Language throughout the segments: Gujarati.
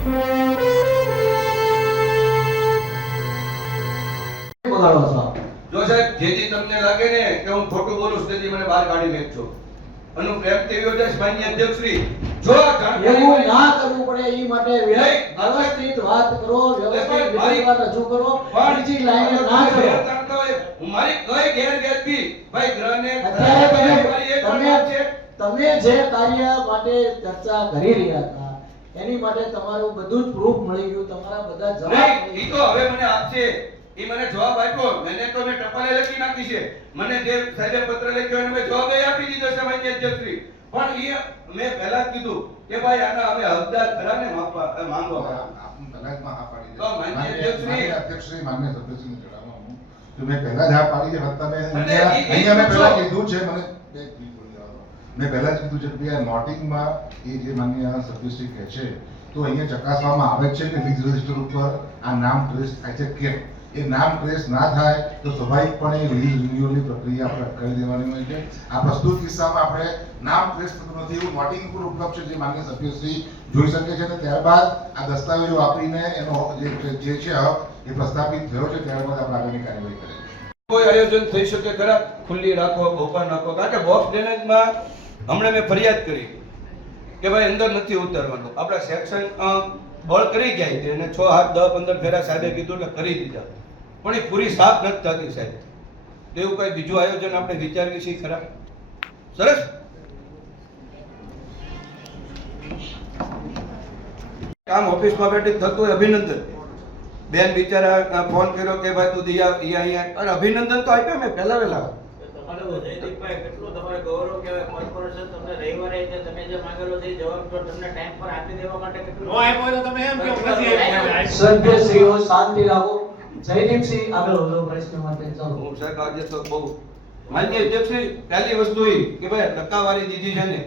જો સાહેબ જેથી તમને લાગે ને કે હું ખોટું બોલું તેથી મને બહાર કાઢી મેકજો. અનુ પ્રેમથી યોજાશ માન્ય અધ્યક્ષશ્રી. જો એવું ના કરવું પડે એ માટે વ્યવસ્થિત વાત કરો, વ્યવસ્થિત વિગતવાર રજૂ કરો. બીજી લાઈને ના કરો. હું મારી કઈ ગેરગેરથી ભાઈ ગ્રહને તમે જે કાર્ય માટે ચર્ચા કરી રહ્યા હતા એની માટે તમારું બધું જ પ્રૂફ મળી ગયું. તમારા બધા જવાબ ઈ તો હવે મને આપશે. ઈ મને જવાબ આપ્યો. મને તો મેં ટપાલે લખી નાખી છે. મને જે સાહેબે પત્ર લખ્યો એને મેં જવાબ આપી દીધો છે માન્ય અધ્યક્ષશ્રી. પણ ઈ મેં પહેલા જ કીધું કે ભાઈ આના અમે હકદાર ખરાને માંગવા પહેલા જ હા પાડી તો માન્ય અધ્યક્ષશ્રી માન્ય સભ્યશ્રીને જણાવવા હું કે મેં પહેલા જ હા પાડી છે. તમે અહીંયા મેં પહેલા કીધું છે મને મેં પહેલા જ કીધું છે કે આ નોટિંગમાં એ જે માન્ય સભ્યશ્રી કહે છે તો અહીંયા ચકાસવામાં આવે છે કે લીઝ રજિસ્ટર ઉપર આ નામ ટ્રેસ થાય છે કેમ. એ નામ ટ્રેસ ના થાય તો સ્વાભાવિકપણે લીઝ રિન્યુઅલની પ્રક્રિયા આપણે અટકાવી દેવાની હોય છે. આ પ્રસ્તુત કિસ્સામાં આપણે નામ ટ્રેસ થતું નથી એવું નોટિંગ ઉપર ઉપલબ્ધ છે જે માન્ય સભ્યશ્રી જોઈ શકે છે અને ત્યારબાદ આ દસ્તાવેજો વાપરીને એનો જે છે હક એ પ્રસ્થાપિત થયો છે ત્યારબાદ આપણે આગળની કાર્યવાહી કરીએ. કોઈ આયોજન થઈ શકે ખરા ખુલ્લી રાખો ઓપન રાખો. કારણ કે બોક્સ ડ્રેનેજમાં હમણાં મેં ફરિયાદ કરી કે ભાઈ અંદર નથી ઉતારવાનું. આપણા સેક્શન બળ કરી ગયા છે અને 6, 8, 10, 15 ફેરા સાહેબે કીધું એટલે કરી દીધા પણ એ પૂરી સાફ નથી થતી સાહેબ. એવું કઈ બીજું આયોજન આપણે વિચારવી છે ખરા? સરસ કામ ઓફિસમાં બેઠી થતું હોય અભિનંદન. બેન બિચારા ફોન કર્યો કે ભાઈ તું દિયા અહીંયા અને અભિનંદન તો આપ્યો મેં પહેલા વેલા. જયદીપભાઈ કેટલું તમારે ગૌરવ કહેવાય. કોર્પોરેશન તમને રવિવારે તમે જે માંગેલો છે જવાબ તો તમને ટાઈમ પર આપી દેવા માટે કેટલું નો આપ્યો તો તમે એમ કે નથી આપ્યો. સભ્યશ્રીઓ શાંતિ રાખો. જયદીપસિંહ આગળ વધો પ્રશ્ન માટે ચાલો. હું સાહેબ આજે તો બહુ માન્ય અધ્યક્ષશ્રી પહેલી વસ્તુ એ કે ભાઈ ટકાવારી દીધી છે ને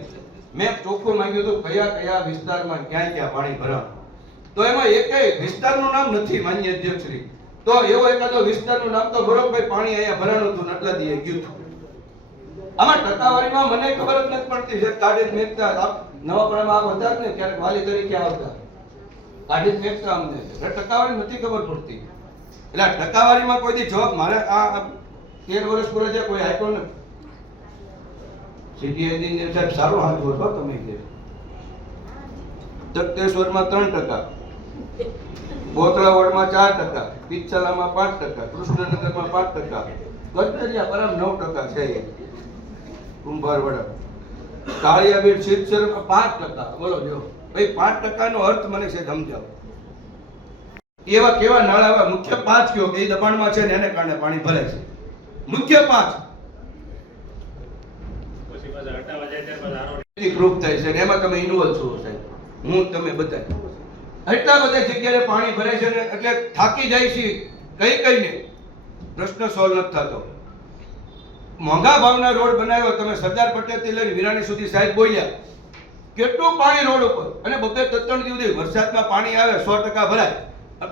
મેં ચોખ્ખું માંગ્યું હતું કયા વિસ્તારમાં ક્યાં પાણી ભરાવાનું. તો એમાં એકેય વિસ્તારનું નામ નથી માન્ય અધ્યક્ષશ્રી. તો એવો એકાદો વિસ્તારનું નામ તો બરોબર ભાઈ પાણી અહીંયા ભરાણું હતું નટલા દીએ ગયું હતું. આમાં ટકાવારીમાં મને ખબર જ નથી પડતી છે. કાઢી મેકતા નવાપણામાં આ હતા ને ક્યારેક વાલી તરીકે આવતા કાઢી મેકતા અમને ટકાવારી નથી ખબર પડતી. એટલે ટકાવારીમાં કોઈ દી જવાબ મારે આ 13 વર્ષ પૂરા છે કોઈ આપ્યો નથી. સિટી એન્જિનિયર સાહેબ સારો હાથ હતો તમે કે તખતેશ્વરમાં 3%, બોતળાવડમાં 4%, પિચ્છલામાં 5%, કૃષ્ણનગરમાં 5%, ગજરિયા પરમ 9% છે. કુંભારવાડા કાળિયાબીડ શિવસરમાં 5%. બોલો જો ભાઈ 5% નો અર્થ મને છે સમજાવો. એવા કેવા નાળા આવા મુખ્ય 5 કયો કે એ દબાણમાં છે ને એને કારણે પાણી ભરે છે. મુખ્ય 5 પછી પાછા હટાવા જાય ત્યારે પાછા પ્રૂફ થાય છે ને એમાં તમે ઇન્વોલ્વ છો સાહેબ. હું તમે બતાય એટલા બધા જગ્યાએ પાણી ભરાય છે ને એટલે થાકી જાય છે કઈને પ્રશ્ન સોલ્વ નથી થતો. મોંઘા ભાવના રોડ બનાવ્યો તમે સરદાર પટેલ થી લઈને વિરાણી સુધી સાહેબ બોલ્યા કેટલું પાણી રોડ ઉપર અને 2-3 દિવસ વરસાદમાં પાણી આવે 100% ભરાય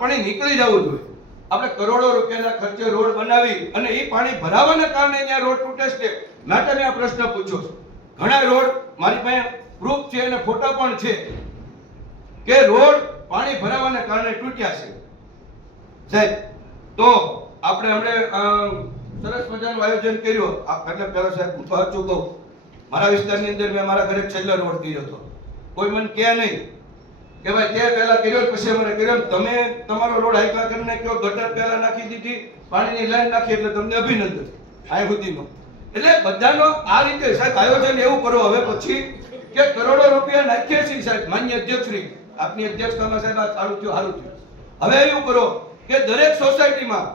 પણ એ નીકળી જવું જોઈએ. આપણે કરોડો રૂપિયાના ખર્ચે રોડ બનાવી અને એ પાણી ભરાવાના કારણે ત્યાં રોડ તૂટે છે માટે મેં આ પ્રશ્ન પૂછ્યો છે. ઘણા રોડ મારી પાસે પ્રૂફ છે અને ફોટા પણ છે કે રોડ પાણી ભરાવાના કારણે તૂટ્યા છે સાહેબ. તો આપણે હમણે સરસ મજાનું આયોજન કર્યું. એટલે પેલા સાહેબ હું તો સાચું કહું મારા વિસ્તારની અંદર મેં મારા ઘરે છેલ્લો રોડ કર્યો હતો. કોઈ મને કહે નહીં કે ભાઈ તે પહેલા કર્યો પછી મને કર્યો. તમે તમારો રોડ હાઈકલા કરી નાખ્યો, ગટર પહેલા નાખી દીધી, પાણીની લાઈન નાખી એટલે તમને અભિનંદન આ સુધીનો. એટલે બધાનો આ રીતે સાહેબ આયોજન એવું કરો હવે પછી કે કરોડો રૂપિયા નાખીએ છીએ સાહેબ. માન્ય અધ્યક્ષશ્રી આપની અધ્યક્ષતામાં સાહેબ આ સારું થયું. હવે એવું કરો કે દરેક સોસાયટીમાં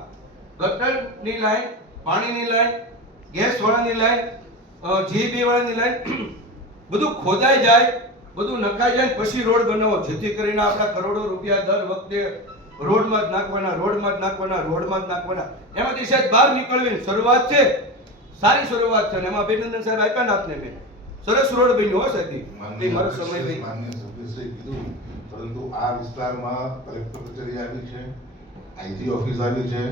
ગટરની લાઈન, પાણીની લાઈન, ગેસ વાળાની લાઈન, જીબી વાળાની લાઈન બધું ખોદાઈ જાય, બધું નખાઈ જાય પછી રોડ બનાવો જેથી કરીને આપણા કરોડો રૂપિયા દર વખતે રોડમાં જ નાખવાના. એમાંથી સાહેબ બહાર નીકળવી શરૂઆત છે. સારી શરૂઆત છે અને એમાં અભિનંદન સાહેબ આપ્યા ને આપને. મેં સરસ રોડ બન્યો હો સાહેબ. મારો સમય લઈ માન્ય સભ્યશ્રી કીધું પરંતુ આ વિસ્તારમાં કલેક્ટર કચેરી આવી છે, આઈજી ઓફિસ આવી છે,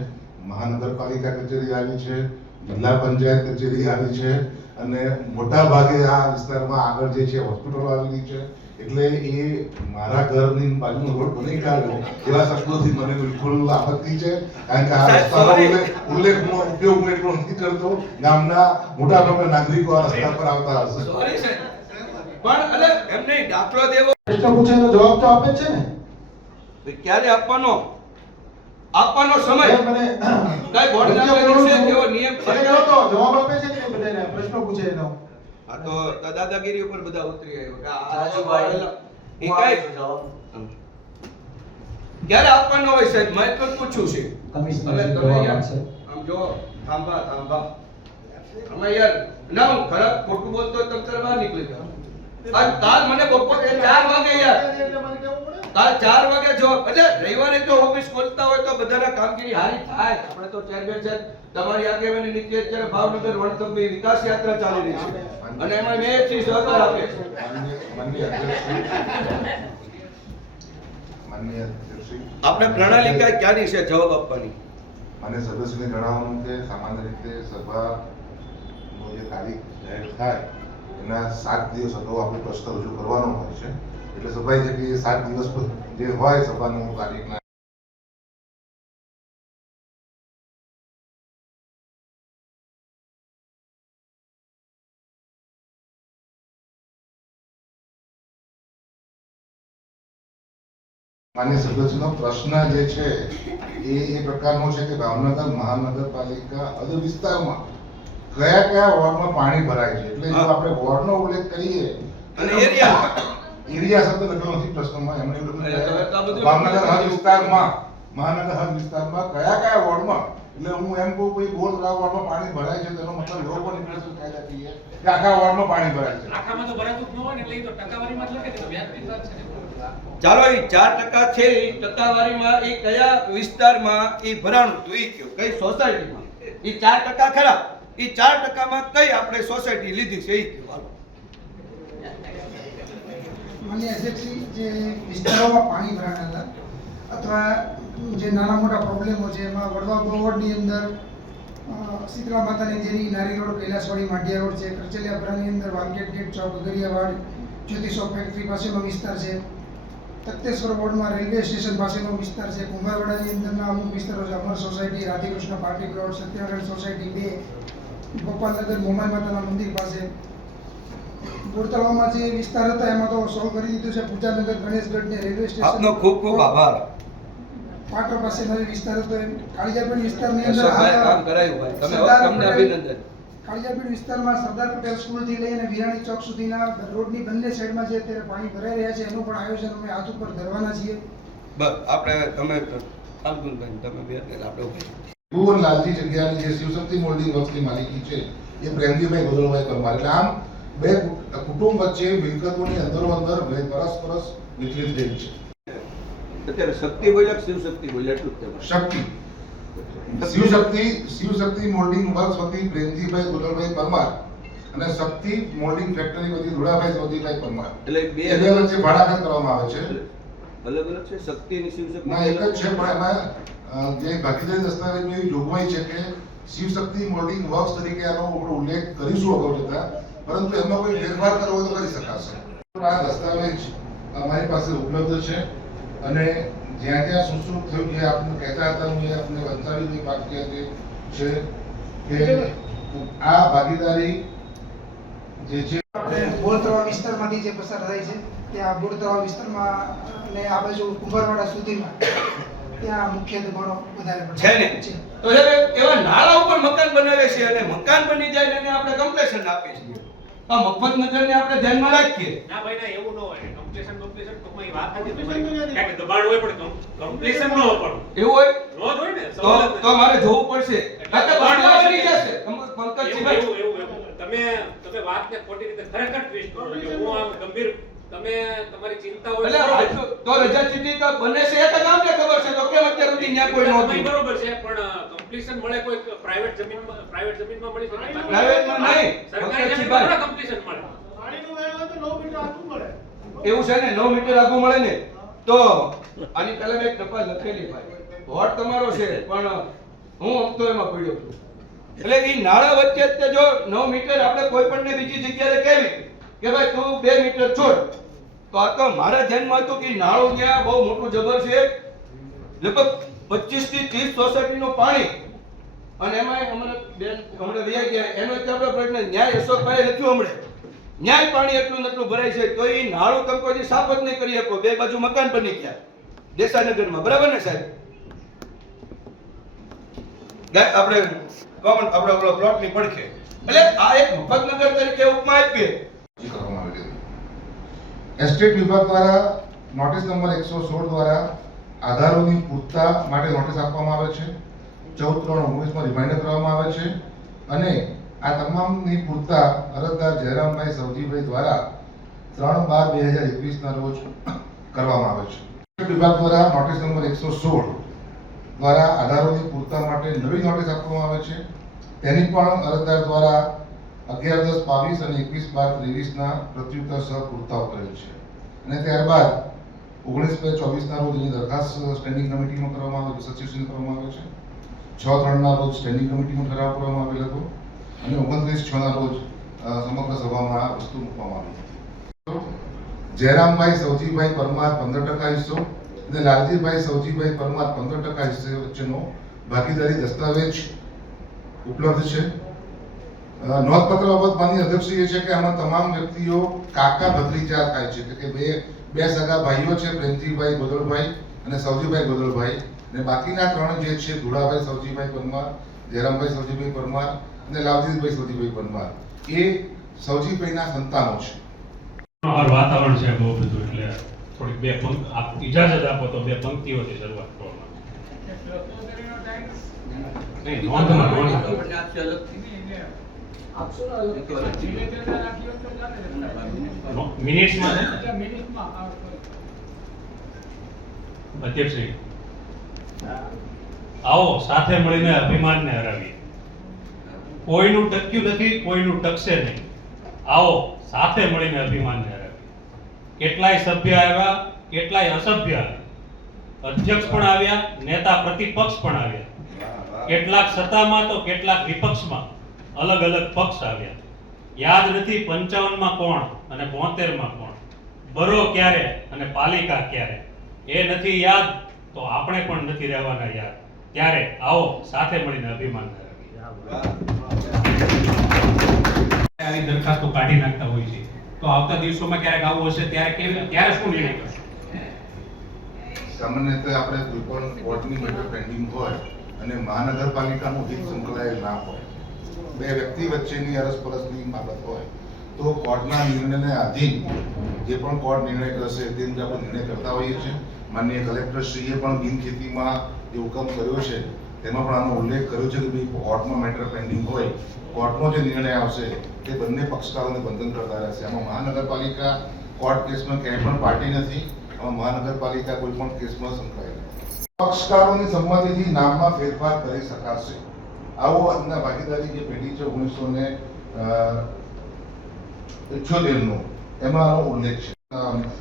મહાનગરપાલિકા કચેરી આવી છે, જિલ્લા પંચાયત કચેરી આવી છે અને મોટા ભાગે આ વિસ્તારમાં આગળ જે છે હોસ્પિટલો આવેલી છે. એટલે એ મારા ઘરની બાજુનો રોડ બની કાઢ્યો એવા શબ્દોથી મને બિલકુલ આપત્તિ છે, કારણ કે આ રસ્તાનો ઉલ્લેખનો ઉપયોગ હું એટલો નથી કરતો. ગામના મોટાભાગના નાગરિકો આ રસ્તા પર આવતા હશે. સોરી સાહેબ, પણ અલે એમ નહીં, દાખલો દેવો પ્રશ્ન પૂછે એનો જવાબ તો આપે જ છે ને. ક્યારે આપવાનો સમય એ મને કઈ બોર્ડના છે એવો નિયમ છે. મને કહો તો જવાબ આપે છે કે નહીં બધાને પ્રશ્ન પૂછે એનો. આ તો દાદાગીરી ઉપર બધા ઉતરી આવ્યો કે આ રાજુભાઈ, એ કઈ ક્યારે આપવાનો હોય સાહેબ, મેં તો પૂછ્યું છે. કમિશનર હવે જવાબ તમે યાર આપશે. આમ જો થાંભા અમે યાર ના હું ખરાબ ખોટું બોલતો હોય તો તમે બહાર નીકળી જાઓ. અને કાલ મને બપોરે 4 વાગે યાર કાલ 4 વાગે જવાબ, એટલે રવિવારે જો ઓફિસ ખોલતા હોય તો બધાના કામગીરી હારી થાય. આપણે તો ચેરમેન સાહેબ તમારી આગેવાની નીચે અત્યારે ભાવનગર વણથંભી વિકાસ યાત્રા ચાલી રહી છે અને એમાં મેં એક ચીજ સહકાર આપે છે. માનનીય અધ્યક્ષશ્રી, આપણે પ્રણાલિકા ક્યાંની છે જવાબ આપવાની? મને સદસ્યને જણાવવાનું કે સામાન્ય રીતે સભાનો જે તારીખ જાહેર થાય એના 7 દિવસ અગાઉ આપણે પ્રશ્ન રજૂ કરવાનો હોય છે. એટલે સ્વાભાવિક છે કે 7 દિવસ જે હોય સભાનું તારીખના માન્ય સદસ્યનો પ્રશ્ન જે છે એ પ્રકારનો છે કે ભાવનગર મહાનગરપાલિકા હદ વિસ્તારમાં કયા કયા વોર્ડમાં પાણી ભરાય છે. એટલે જો આપણે વોર્ડનો ઉલ્લેખ કરીએ અને એરિયા એરિયા શબ્દ લખેલો નથી પ્રશ્નમાં, એમણે લખ્યું એટલે હવે તો આ બધું છે ભાવનગર હદ વિસ્તારમાં, મહાનગર હદ વિસ્તારમાં કયા કયા વોર્ડમાં. એટલે હું એમ કહું કે બોલ વોર્ડમાં પાણી ભરાય છે તેનો મતલબ એવો પણ નીકળે છે કાયદાકીય કે આખા વોર્ડમાં પાણી ભરાય છે. આખામાં તો ભરાતું જ ન હોય ને, એટલે એ તો ટકાવારીમાં જ લખે છે, તો વ્યાજબી વાત છે ને. ચાલો એ 4% છે એ ટકાવારીમાં એ કયા વિસ્તારમાં એ ભરાણું હતું એ કયો, કઈ સોસાયટીમાં એ 4% ખરા, એ 4%માં કઈ આપણે સોસાયટી લીધી છે એ કયો. હાલો. માન્ય અધ્યક્ષજી, જે વિસ્તારોમાં પાણી ભરાણા હતા અથવા જે નાના મોટા પ્રોબ્લેમો છે એમાં વડવા વોર્ડની અંદર શીતળા માતાની દેરી, નારી રોડ, કૈલાસવાડી, માઢિયા રોડ છે. કરચલિયાપરાની અંદર વાલગેટ ગેટ ચોક, ગગરિયાવાડ, જ્યોતિષોપ ફેક્ટરી પાસેનો વિસ્તાર છે. તખતેશ્વર વોર્ડમાં રેલવે સ્ટેશન પાસેનો વિસ્તાર છે. કુંભારવાડાની અંદરના અમુક વિસ્તારો છે. અમર સોસાયટી, રાધેકૃષ્ણ પાર્ટી પ્લોટ, સત્યાગ્રહ સોસાયટી 2, ગોપાલનગર મોમાઈ માતાના મંદિર પાસે. બોરતળાવમાં જે વિસ્તાર હતા એમાં તો સોલ્વ કરી દીધું છે. પૂજાનગર, ગણેશગઢ ને રેલવે સ્ટેશન. આપનો ખૂબ ખૂબ આભાર. પાટણ પાસે નવી વિસ્તાર હતો એમ. કાળિયાપીડ વિસ્તારની અંદર અશોકભાઈ કામ કરાયું ભાઈ, તમે તમને અભિનંદન. કાળિયાપીડ વિસ્તારમાં સરદાર પટેલ સ્કૂલથી લઈને વિરાણી ચોક સુધીના રોડની બંને સાઈડમાં જે અત્યારે પાણી ભરાઈ રહ્યા છે એનું પણ આયોજન અમે હાથ ઉપર ધરવાના છીએ. બસ આપણે તમે ફાલ્ગુનભાઈ તમે બે આપણે ભુવનલાલજી જગ્યાની જે શિવશક્તિ મોલ્ડિંગ વર્ક્સની માલિકી છે એ પ્રેમજીભાઈ ગોદલભાઈ પરમાર. એટલે આમ બે કુટુંબ વચ્ચે મિલકતોની અંદરો અંદર પરસ્પરસ વિચલિત થઈ છે. અત્યારે શક્તિ બોલ્યા શિવશક્તિ બોલ્યા એટલું જ કહેવાય. શિવશક્તિ મોલ્ડિંગ વર્ક્સ વતી પ્રેમજીભાઈ ગોદલભાઈ પરમાર અને શક્તિ મોલ્ડિંગ ફેક્ટરી વતી ધુળાભાઈ ચૌધરીભાઈ પરમાર. એટલે બે એ બે વચ્ચે ભાડાકત કરવામાં આવે છે. અલગ અલગ છે શક્તિ અને શિવશક્તિ ના, એક જ છે, પણ એમાં જે ભાગીદારી દસ્તાવેજમાં એવી જોગવાઈ છે કે શિવશક્તિ મોલ્ડિંગ વર્ક્સ તરીકે આનો આપણે ઉલ્લેખ કરીશું અગાઉ જતા, પરંતુ એમાં કોઈ ફેરફાર કરવો તો કરી શકાશે. આ દસ્તાવેજ અમારી પાસે ઉપલબ્ધ છે અને જ્યાં જ્યાં શું શું થયું જે આપણે કહેતા હતા હું આપણે વંચાવી વાક્ય જે છે કે આ ભાગીદારી જે છે બોરતળાવ વિસ્તારમાંથી જે પસાર થાય છે ત્યાં બોરતળાવ વિસ્તારમાં અને આ બાજુ કુંભારવાડા સુધીમાં ત્યાં મુખ્ય દબાણો વધારે છે ને. તો સાહેબ એવા નાળા ઉપર મકાન બનાવે છે અને મકાન બની જાય ને એને આપણે કમ્પ્લેશન આપીએ છીએ. આ મફત નગરને આપણે ધ્યાનમાં રાખીએ. ના ભાઈ ના, એવું ન હોય. કમ્પ્લીશન ટૂંકમાં એ વાત નથી તમારી. કારણ કે દબાણ હોય પણ કમ્પ્લીશન ન હોય પણ. એવું હોય નો જ હોય ને. તો મારે જોવું પડશે. કારણ કે દબાણ બાંધવા હોય બની છે. જશે. પંકજજીભાઈ એવું. તમે વાતને ખોટી રીતે ખરેખર ટ્વિસ્ટ કરો છો. હું આમ ગંભીર તમે તમારી ચિંતા હોય એટલે આજુ- તો રજા ચીટી તો બને છે એક જ આમને ખબર છે તો કેમ અત્યાર સુધી ન્યા કોઈ નહોતું. બરોબર છે, પણ કમ્પ્લીશન મળે કોઈ પ્રાઇવેટ જમીનમાં મળી શકે. પ્રાઇવેટમાં નહીં. સરકારી પંકજજીભાઈ. જમીનમાં કમ્પ્લીશન મળે. એવું છે ને 9 મીટર આગું મળે ને તો આની પહેલા મેં એક તપાસ લખેલી ભાઈ વોટ તમારો છે પણ હું હપ્તો એમાં પડ્યો છું. એટલે એ નાળા વચ્ચે જ જો 9 મીટર આપણે કોઈ પણ ને બીજી જગ્યાએ કહેવી કે ભાઈ તું 2 મીટર છોડ તો આ તો મારા ધ્યાનમાં હતું કે નાળું ત્યાં બહુ મોટું જબર છે, લગભગ 25 થી 30 સોસાયટીનું પાણી, અને એમાં અમારે બેન હમણાં વયા ગયા એનો એક આપણો પ્રશ્ન ન્યાય અશોકભાઈ લખ્યું હમણાં ન્યાય પાણી એટલું ને એટલું ભરાય છે, તો એ નાળું તમે કોઈ સાફ જ નહીં કરી શકો, બે બાજુ મકાન બની ગયા દેસાઈનગરમાં, બરાબર ને સાહેબ? આપણે કોમન આપણે ઓલો પ્લોટની પડખે, એટલે આ એક મફતનગર તરીકે ઉપમા આપીએ. કરવામાં આવેલી હતી. એસ્ટેટ વિભાગ દ્વારા નોટિસ નંબર 116 દ્વારા આધારોની પૂર્તતા માટે નોટિસ આપવામાં આવે છે. 14/3/19 માં રિમાઇન્ડર કરવામાં આવે છે અને આ તમામની પૂર્તતા અરજદાર જયરામભાઈ સવજીભાઈ દ્વારા 3/12/2021 ના રોજ કરવામાં આવે છે. એસ્ટેટ વિભાગ દ્વારા નોટિસ નંબર 116 દ્વારા આધારોની પૂર્તતા માટે નવી નોટિસ આપવામાં આવે છે. તેની પણ અરજદાર દ્વારા 11/10/22 અને 21/12/23 ના પ્રત્યુત્તર સહ પૂર્તાઓ કરેલ છે અને ત્યારબાદ 19/24 ના રોજ એની દરખાસ્ત સ્ટેન્ડિંગ કમિટીમાં કરવામાં આવે છે, સચિવશ્રીને કરવામાં આવે છે. 6/3 ના રોજ સ્ટેન્ડિંગ કમિટીમાં ઠરાવ કરવામાં આવેલ હતો અને 29/6 ના રોજ સમગ્ર સભામાં આ વસ્તુ મૂકવામાં આવી હતી. જયરામભાઈ સવજીભાઈ પરમાર 15% હિસ્સો અને લાલજીભાઈ સવજીભાઈ પરમાર 15% હિસ્સે વચ્ચેનો ભાગીદારી દસ્તાવેજ ઉપલબ્ધ છે. નોંધપત્ર બાબત માનનીય અધ્યક્ષશ્રી એ છે કે આમાં તમામ વ્યક્તિઓ કાકા ભત્રીજા થાય છે, એટલે કે બે સગા ભાઈઓ છે, પ્રેમજીભાઈ ગોદલભાઈ અને સવજીભાઈ ગોદલભાઈ, અને બાકીના 3 જે છે ધુળાભાઈ સવજીભાઈ પરમાર, જયરામભાઈ સવજીભાઈ પરમાર અને લાલજીભાઈ સવજીભાઈ પરમાર, એ સવજીભાઈના સંતાનો છે. વાતાવરણ છે બહુ બધું, એટલે થોડીક બે પંક્તિ આપ ઇજાજત આપો તો બે પંક્તિઓથી શરૂઆત કરવામાં. નહીં, આપશો ને અલગ. મિનિટ્સમાં અધ્યક્ષશ્રી આવો સાથે મળીને અભિમાનને હરાવીએ. કોઈનું ટક્યું નથી, કોઈનું ટકશે નહીં. આવો સાથે મળીને અભિમાનને હરાવીએ. કેટલાય સભ્ય આવ્યા, કેટલાય અસભ્ય આવ્યા, અધ્યક્ષ પણ આવ્યા, નેતા પ્રતિપક્ષ પણ આવ્યા, કેટલાક સત્તામાં તો કેટલાક વિપક્ષમાં, અલગ અલગ પક્ષ આવ્યા. યાદ નથી 55માં કોણ અને 72માં કોણ, બરો ક્યારે અને પાલિકા ક્યારે, એ નથી યાદ તો આપણે પણ નથી રહેવાના યાદ. ત્યારે આવો સાથે મળીને અભિમાન કરાવીએ. આવી દરખાસ્તો કાઢી નાખતા હોય છે, તો આવતા દિવસોમાં ક્યારેક આવું હશે ત્યારે શું નિર્ણય કરશો? સામાન્ય રીતે આપણે કોઈ પણ કોર્ટની મેટર પેન્ડિંગ હોય અને મહાનગરપાલિકાનું હિત સંકળાયેલ ના હોય, બે વ્યક્તિ વચ્ચેની અરસપરસની બાબત હોય, તો કોર્ટના નિર્ણયને આધીન જે પણ કોર્ટ નિર્ણય કરશે તે મુજબ આપણે નિર્ણય કરતા હોઈએ છીએ. માનનીય કલેક્ટરશ્રીએ પણ બિનખેતીમાં જે હુકમ કર્યો છે તેમાં પણ આનો ઉલ્લેખ કર્યો છે કે ભાઈ કોર્ટમાં મેટર પેન્ડિંગ હોય, કોર્ટનો જે નિર્ણય આવશે તે બંને પક્ષકારોને બંધન કરતા રહેશે. આમાં મહાનગરપાલિકા કોર્ટ કેસમાં ક્યાંય પણ પાર્ટી નથી, આમાં મહાનગરપાલિકા કોઈ પણ કેસમાં સંકળાયેલ નથી. પક્ષકારોની સંમતિથી નામમાં ફેરફાર કરી શકાશે. આવો આજના ભાગીદારી જે પેઢી છે 1978 નો એમાં આનો ઉલ્લેખ છે.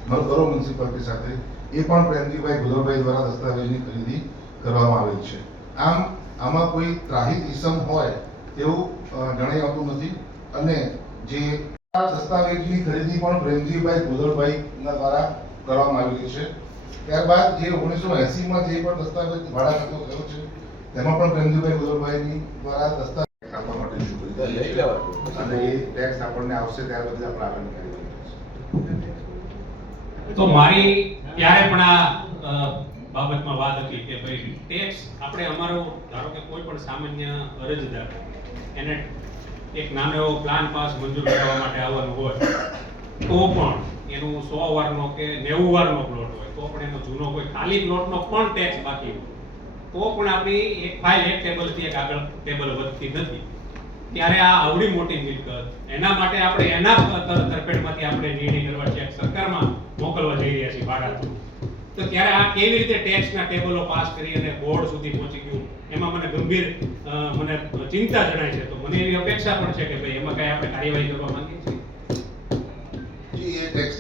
બરો મ્યુનિસિપાલિટી સાથે એ પણ પ્રેમજીભાઈ ગોદલભાઈ દ્વારા દસ્તાવેજની ખરીદી કરવામાં આવેલ છે. આમ આમાં કોઈ ત્રાહિત ઇસમ હોય તેવું જણાઈ આવતું નથી અને જે દસ્તાવેજની ખરીદી પણ પ્રેમજીભાઈ ગોદલભાઈના દ્વારા કરવામાં આવેલી છે. ત્યારબાદ જે 1980માં જે પણ દસ્તાવેજ ભાડા ખાતો થયો છે તેમાં પણ પ્રેમજીભાઈ ગોદલભાઈની દ્વારા દસ્તાવેજ આપવા માટે શું કરી અને એ ટેક્સ આપણને આવશે ત્યાર પછી આપણે આગળની કાર્યવાહી. તો મારી ત્યારે પણ આ બાબતમાં વાત હતી કે ભાઈ ટેક્સ આપણે અમારો ધારો કે કોઈ પણ સામાન્ય અરજદાર એને એક નાનો એવો પ્લાન પાસ મંજૂર કરવા માટે આવવાનું હોય તો પણ એનું 100 વારનો કે 90 વારનો પ્લોટ હોય તો પણ એનો જૂનો કોઈ ખાલી પ્લોટનો પણ ટેક્સ બાકી હોય તો પણ આપણી એક ફાઇલ એક ટેબલથી એક આગળ ટેબલ વધતી નથી. ત્યારે આ આવડી મોટી મિલકત એના માટે આપણે એના તરફેણમાંથી આપણે નિર્ણય કરવા છે સરકારમાં મોકલવા જઈ રહ્યા છીએ ભાડા થ્રુ, તો ત્યારે આ કેવી રીતે ટેક્સના ટેબલો પાસ કરી અને બોર્ડ સુધી પહોંચી ગયું એમાં મને ગંભીર મને ચિંતા જણાય છે. તો મને એવી અપેક્ષા પણ છે કે ભાઈ એમાં કઈ આપણે કાર્યવાહી કરવા માંગીએ છીએ. જી એ ટેક્સ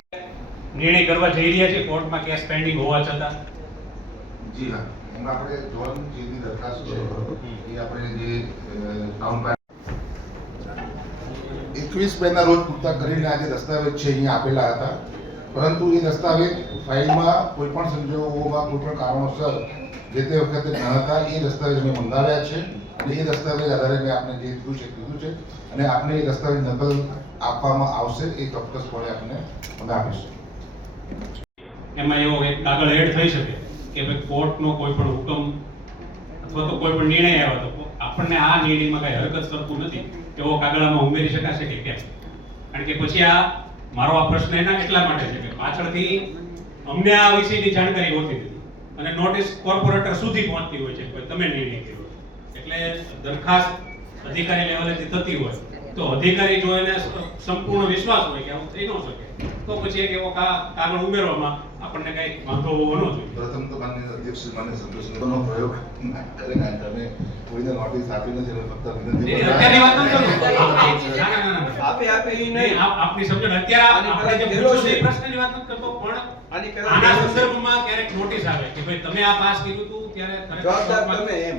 નિર્ણય કરવા જઈ રહ્યા છીએ કોર્ટમાં કેસ પેન્ડિંગ હોવા છતાં. જી હા, એમાં આપણે જોવાનું જેની દરખાસ્ત છે એ આપણે જે ટાઉન 21/2 ના રોજ પૂરતા કરીને આ જે દસ્તાવેજ છે અહીંયા આપેલા હતા પરંતુ એ દસ્તાવેજ ફાઇલમાં કોઈ પણ સંજોગોમાં કોઈ પણ કારણોસર જે તે વખતે ન હતા. એ દસ્તાવેજ અમે મંગાવ્યા છે અને એ દસ્તાવેજ આધારે મેં આપને જે કીધું છે અને આપને એ દસ્તાવેજ નકલ આપવામાં આવશે. એ ચોક્કસપણે આપને અમે આપીશું. એમાં એવો એક કાગળ એડ થઈ શકે કે ભાઈ કોર્ટનો કોઈ પણ હુકમ અથવા તો કોઈ પણ નિર્ણય આવ્યો તો આપણને આ નિર્ણયમાં કઈ હરકત કરતું નથી એવો કાગળમાં ઉમેરી શકાશે કે કેમ? કારણ કે પછી આ મારો આ પ્રશ્ન એના એટલા માટે છે કે પાછળથી અમને આ વિષયની જાણકારી હોતી નથી અને નોટિસ કોર્પોરેટર સુધી પહોંચતી હોય છે કે તમે નિર્ણય કર્યો. એટલે દરખાસ્ત અધિકારી લેવલેથી થતી હોય તો અધિકારી જો એને સંપૂર્ણ વિશ્વાસ હોય કે આવું થઈ ન શકે તો પછી એક એવો કાગળ ઉમેરવામાં આપણને કઈ વાંધો હોવો ન જોઈએ. પ્રથમ તો માનનીય અધ્યક્ષ માન્ય સભ્યશ્રીનો પ્રયોગ ના કરે ના તમે કોઈને નોટિસ આપી નથી. અમે ફક્ત વિનંતી અત્યારની વાત નથી કરતો. આપે ઈ નહીં. આપની સમજણ અત્યારે આપણે જે પૂછ્યું છે એ પ્રશ્નની વાત નથી કરતો પણ આના સંદર્ભમાં ક્યારેક નોટિસ આવે કે ભાઈ તમે આ પાસ કર્યું હતું ત્યારે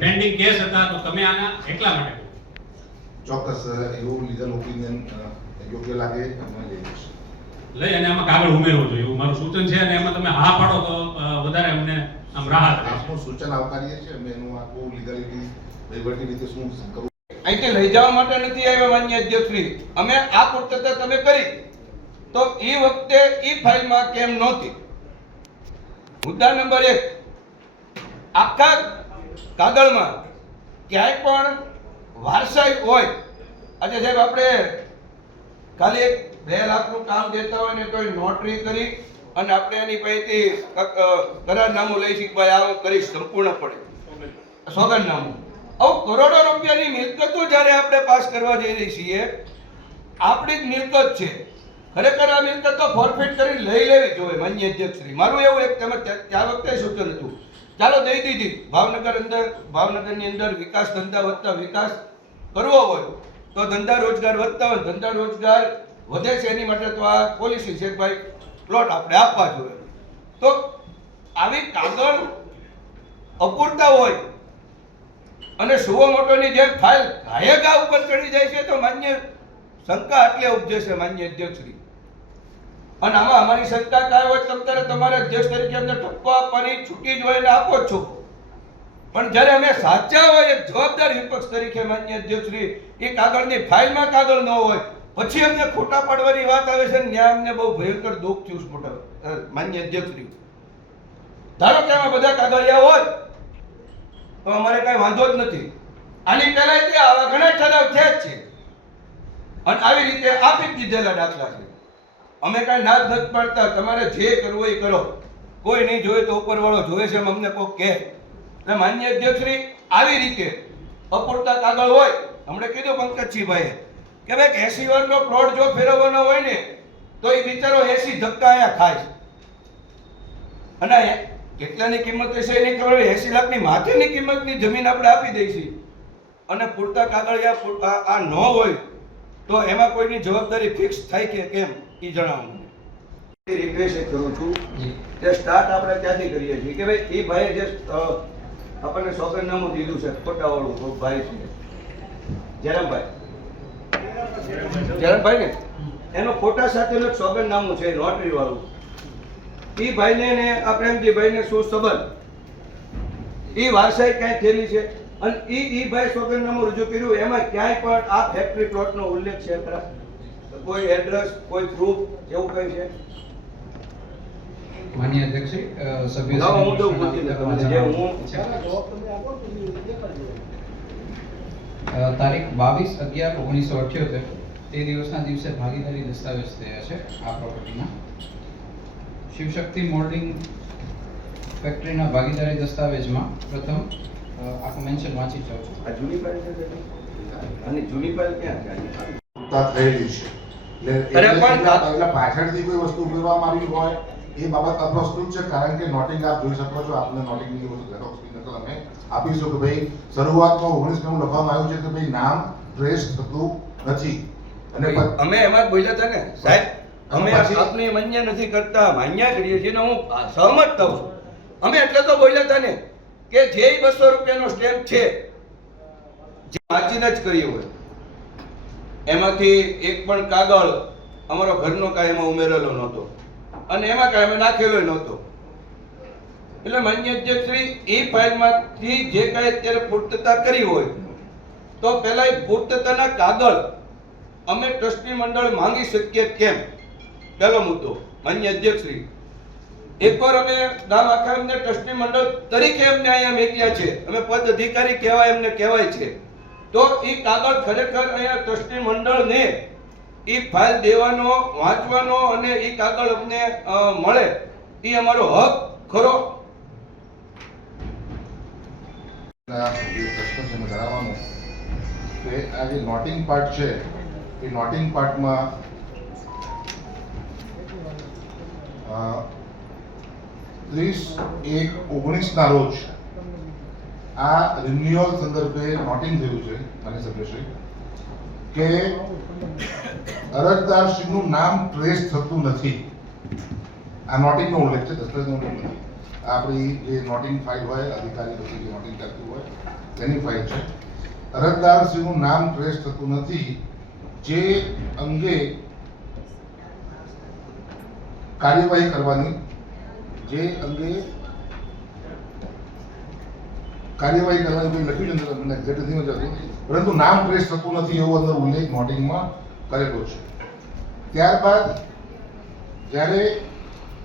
પેન્ડિંગ કેસ હતા તો તમે આના એટલા માટે ચોક્કસ એવું લીગલ ઓપિનિયન યોગ્ય લાગે અમે લઈ લઈશું. લઈ અને આમાં કાગળ ઉમેરવો જોઈએ એવું મારું સૂચન છે અને એમાં તમે હા પાડો તો વધારે અમને આમ રાહત રહે. આપનું સૂચન આવકારીએ છીએ. અમે એનું આખું લીગલિટી વહીવટી રીતે શું કરવું અહીંથી લઈ જવા માટે નથી આવ્યા માન્ય અધ્યક્ષશ્રી. અમે આ પૂર્તતા તમે કરી તો એ વખતે એ ફાઇલમાં કેમ નહોતી? મુદ્દા નંબર 1, આખા કાગળમાં ક્યાંય પણ વારસાઈ હોય. આજે સાહેબ આપણે ખાલી એક 2 લાખનું કામ દેતા હોય ને તો નોટરી કરી અને આપણે એની પાસેથી કરારનામું લઈ શીખ ભાઈ આ કરીશ સંપૂર્ણપણે સોગંદનામું. આવું કરોડો રૂપિયાની મિલકતો જ્યારે આપણે પાસ કરવા જઈ રહી છીએ, આપણી જ મિલકત છે. ખરેખર આ મિલકતો ફોરફિટ કરીને લઈ લેવી જોઈએ માન્ય અધ્યક્ષશ્રી. મારું એવું એક તમે ત્યાં વખતે સૂચન હતું, ચાલો દઈ દીધી. ભાવનગરની અંદર વિકાસ ધંધા વધતા વિકાસ કરવો હોય તો ધંધા રોજગાર વધતા હોય, ધંધા રોજગાર વધે છે એની માટે તો આ પોલિસી છે ભાઈ પ્લોટ આપણે આપવા જોઈએ. તો આવી કાગળ અપૂરતા હોય અને સુવો મોટોની જેમ ફાઇલ ગાયગા ઉપર ચડી જાય છે તો માન્ય શંકા એટલે ઉપજે છે માન્ય અધ્યક્ષશ્રી. અને આમાં અમારી શંકા કાંઈ હોય તમ તારે તમારે અધ્યક્ષ તરીકે અમને ઠપકો આપવાની છૂટી જ હોય ને આપો જ છો. પણ જ્યારે અમે સાચા હોય એક જવાબદાર વિપક્ષ તરીકે માન્ય અધ્યક્ષશ્રી એ કાગળની ફાઇલમાં કાગળ ન હોય પછી અમને ખોટા પાડવાની વાત આવે છે ને ત્યાં અમને બહુ ભયંકર દુઃખ થયું છે મોટા માન્ય અધ્યક્ષશ્રી. ધારો કે આમાં બધા કાગળિયા હોય તો અમારે કાંઈ વાંધો જ નથી. આની પહેલા આવા ઘણા ઠરાવ થયા જ છે અને આવી રીતે આપી જ દીધેલા દાખલા છે. અમે કાંઈ નાદ નથી પાડતા, તમારે જે કરવું એ કરો. કોઈ નહીં જોવે તો ઉપરવાળો જોવે છે એમ અમને કોઈ કહે. એટલે માન્ય અધ્યક્ષશ્રી આવી રીતે અપૂરતા કાગળ હોય, હમણાં કીધું પંકજસિંહભાઈએ કે ભાઈ 80 વર્ષનો પ્લોટ જો ફેરવવાનો હોય ને તો એ બિચારો 80 ધક્કા અહીંયા ખાય છે. અને કેટલાની કિંમત હશે એની ખબર, 80 લાખની માથેની કિંમતની જમીન આપણે આપી દઈશી અને પૂરતા કાગળિયા આ ન હોય તો એમાં કોઈની જવાબદારી ફિક્સ થાય કે કેમ એ જણાવો મને. રિક્વેસ્ટ કરું છું કે સ્ટાર્ટ આપણે ક્યાંથી કરીએ છીએ કે ભાઈ એ ભાઈએ જે આપણને સોગંદનામું દીધું છે ખોટાવાળું ભાઈ છે જયરામભાઈ ને એનો ખોટા સાથેનું એક સોગંદનામું છે નોટરી વાળું. એ ભાઈને ને આ પ્રેમજીભાઈને શું સંબંધ, એ વારસાઈ ક્યાંય થયેલી છે અને એ ભાઈ સોગંદનામું રજૂ કર્યું એમાં ક્યાંય પણ આ ફેક્ટરી પ્લોટનો ઉલ્લેખ છે ખરા? કોઈ એડ્રેસ, કોઈ પ્રૂફ એવું કંઈ છે? માન્ય અધ્યક્ષ સભ્ય તારીખ 22/11/1978 તે દિવસના દિવસે ભાગીદારી દસ્તાવેજ થયા છે આ પ્રોપર્ટીના. શિવશક્તિ મોલ્ડિંગ ફેક્ટરીના ભાગીદારી દસ્તાવેજમાં પ્રથમ આખું મેન્શન વાંચી જાઉં છું. આ જૂની ફાઇલ છે અને જૂની ફાઇલ ક્યાં છે? થયેલી છે. એટલે પાછળથી કોઈ વસ્તુ ઉમેરવામાં આવી હોય એ બાબત અપ્રસ્તુત છે. કારણ કે નોટિંગ આપ જોઈ શકો છો. આપને નોટિંગની વસ્તુ ઝેરોક્સની નકલ અમે આપીશું કે ભાઈ શરૂઆતમાં 19 લખવામાં આવ્યું છે કે ભાઈ નામ ટ્રેસ થતું નથી અને અમે એમાં જ બોલ્યા હતા ને સાહેબ, અમે આપની માન્ય નથી કરતા, માન્ય કરીએ છીએ ને હું સહમત થાઉં છું. અમે એટલે તો બોલ્યા હતા ને કે જે 200 રૂપિયાનો સ્ટેમ્પ છે જે વાંચીને જ કરીએ હોય એમાંથી એક પણ કાગળ અમારો ઘરનો કાંઈ એમાં ઉમેરેલો નહોતો. અને એમાં કાંઈ અમે નાખેલો નહોતો. એટલે માન્ય અધ્યક્ષશ્રી એ ફાઇલમાંથી જે કાંઈ અત્યારે પૂર્તતા કરી હોય તો પહેલા એ પૂર્તતાના કાગળ અમે ટ્રસ્ટી મંડળ માંગી શકીએ કેમ? પહેલો મુદ્દો. માન્ય અધ્યક્ષશ્રી, એકવાર અમે નામ આખા એમને ટ્રસ્ટી મંડળ તરીકે એમને અહીંયા મેક્યા છે, અમે પદ અધિકારી કહેવાય એમને કહેવાય છે, તો એ કાગળ ખરેખર અહીંયા ટ્રસ્ટી મંડળને એ ફાઇલ દેવાનો, વાંચવાનો અને એ કાગળ અમને મળે એ અમારો હક ખરો. જે પ્રશ્ન છે મેં જણાવવાનું કે આ જે નોટિંગ પાર્ટ છે એ નોટિંગ પાર્ટમાં 30/1/19 ના રોજ આ રિન્યુઅલ સંદર્ભે નોટિંગ થયું છે માન્ય સભ્યશ્રી કે અરજદારશ્રીનું નામ ટ્રેસ થતું નથી. આ નોટિંગનો ઉલ્લેખ છે, દસ્તાવેજનો ઉલ્લેખ નથી. આપણી જે નોટિંગ ફાઇલ હોય, અધિકારી પછી જે નોટિંગ કરતું હોય તેની ફાઇલ છે. અરજદારશ્રીનું નામ ટ્રેસ થતું નથી, જે અંગે કાર્યવાહી કરવાની, જે અંગે કાર્યવાહી કરવાની કોઈ લખ્યું છે અંદર, મને એક્ઝેક્ટ નથી સમજાતું, પરંતુ નામ ટ્રેસ થતું નથી એવો અંદર ઉલ્લેખ નોટિંગમાં કરેલો છે. ત્યારબાદ જ્યારે